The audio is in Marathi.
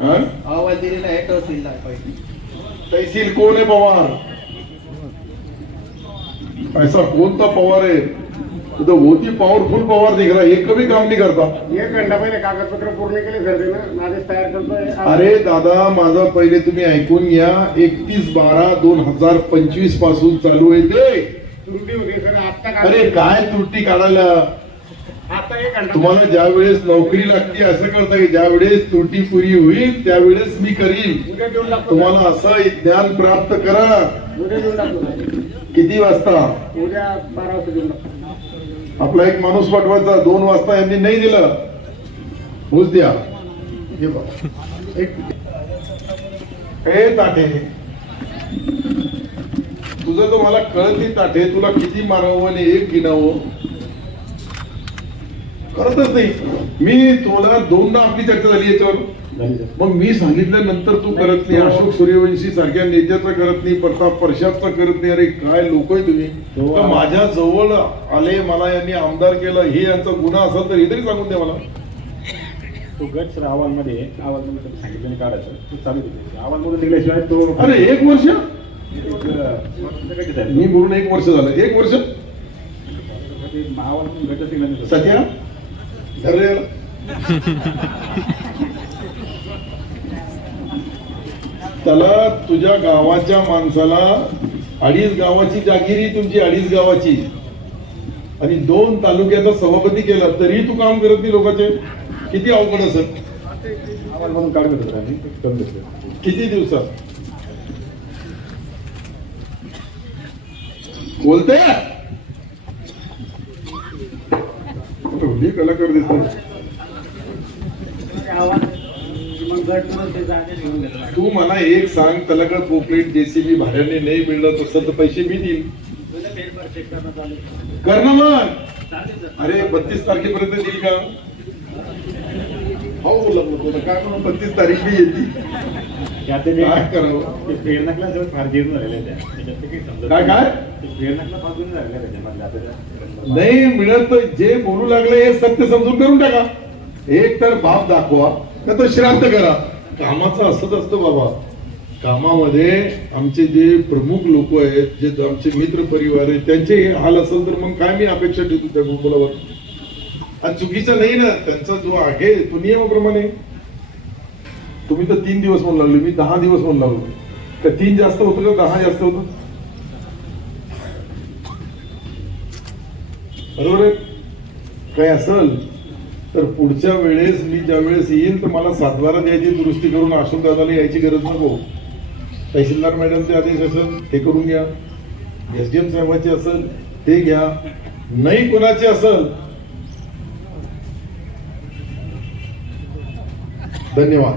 अहवाल दिलेला आहे तहसीलला पाहिजे. तहसील कोण आहे पवार? ऐसा कौन सा पवार है तो बहुत ही पावरफुल पवार दिख रहा है, एक कभी काम नहीं करता. 1 घंटा पहिले कागदपत्र पूर्ण केले सर त्यानं आदेश तयार करतोय. अरे दादा माझा पहिले तुम्ही ऐकून घ्या. 31/12/2025 पासून चालू आहे ते. त्रुटी होती सर आता. अरे काय त्रुटी काढायला? आता 1 घंटा तुम्हाला ज्या वेळेस नोकरी लागते असं करता की ज्या वेळेस त्रुटी पुरी होईल त्यावेळेस मी करीन. उद्या देऊन टाकतो. तुम्हाला असं ज्ञान प्राप्त करा. उद्या देऊन टाकतो. किती वाजता? उद्या 12 वाजता देऊन टाकतो. आपला एक माणूस पाठवायचा 2 वाजता यांनी नाही दिलं. होच द्या. हे बघ एक हे ताटे तुझं तर मला कळत नाही. ताटे तुला किती मारावं आणि एक गिनावं करतच नाही. मी तुला 2दा आपली चर्चा झाली याच्यावर. मग मी सांगितल्यानंतर तू करत नाही. अशोक सूर्यवंशी सारख्या नेत्याचं करत नाही. प्रताप परशादचं करत नाही. अरे काय लोक आहे तुम्ही. तर माझ्या जवळ आले, मला यांनी आमदार केलं, हे यांचा गुन्हा असेल तर हे तरी सांगून द्या मला. तो गट सर अहवालमध्ये सांगितलं काढायचं तो चालू होते. अहवालमधून निघल्याशिवाय तो. अरे 1 वर्ष अहवाल मी बोलून 1 वर्ष झालं. 1 वर्ष गटच निघालं सध्या ठरले. त्याला तुझ्या गावाच्या माणसाला 2.5 गावाची जागिरी तुमची 2.5 गावाची आणि 2 तालुक्याचा सभापती केला तरी तू काम करत नाही लोकांचे. किती अवघड असेल. अहवालमधून काढून घेतो आम्ही करून घेतलं. किती दिवसात बोलते कलाकार दिसतात. मग गट मग ते जागे घेऊन घेतला. तू मला एक सांग, तलाकड पोकलेट जेसीबी भाड्याने नाही मिळलं तसं तर पैसे मी देईल. कर ना मग. अरे 32 तारखेपर्यंत देईल का? हो बोला काय म्हणून 32 तारीख बी येते. काय करावं? फेरनकला जर फार गिरून राहिले त्याच्यात काही समजत काय काय फेरनकला फार गिरून राहिल्या त्याच्यामध्ये. नाही मिळत तर जे बोलू लागले हे सत्य समजून करून टाका. एक तर बाप दाखवा का तर श्राद्ध करा. कामाचं असंच असतं बाबा. कामामध्ये आमचे जे प्रमुख लोक आहेत, जे आमचे मित्र परिवार आहेत, त्यांचे हे हाल असेल तर मग काय मी अपेक्षा ठेवतो त्या मुलावर. आणि चुकीचं नाही ना त्यांचा जो आहे तो नियमाप्रमाणे. तुम्ही तर 3 दिवस म्हणून लागले, मी 10 दिवस म्हणून लागलो. का 3 जास्त होतं का 10 जास्त होतं? बरोबर आहे. काय असेल तर पुढच्या वेळेस मी ज्या वेळेस येईल तर मला 7/12 द्यायची दुरुस्ती करून अशोक दादाला यायची गरज नको. तहसीलदार मॅडमचे आदेश असेल ते करून घ्या. SDM साहेबांचे असेल ते घ्या. नाही कोणाचे असेल. धन्यवाद.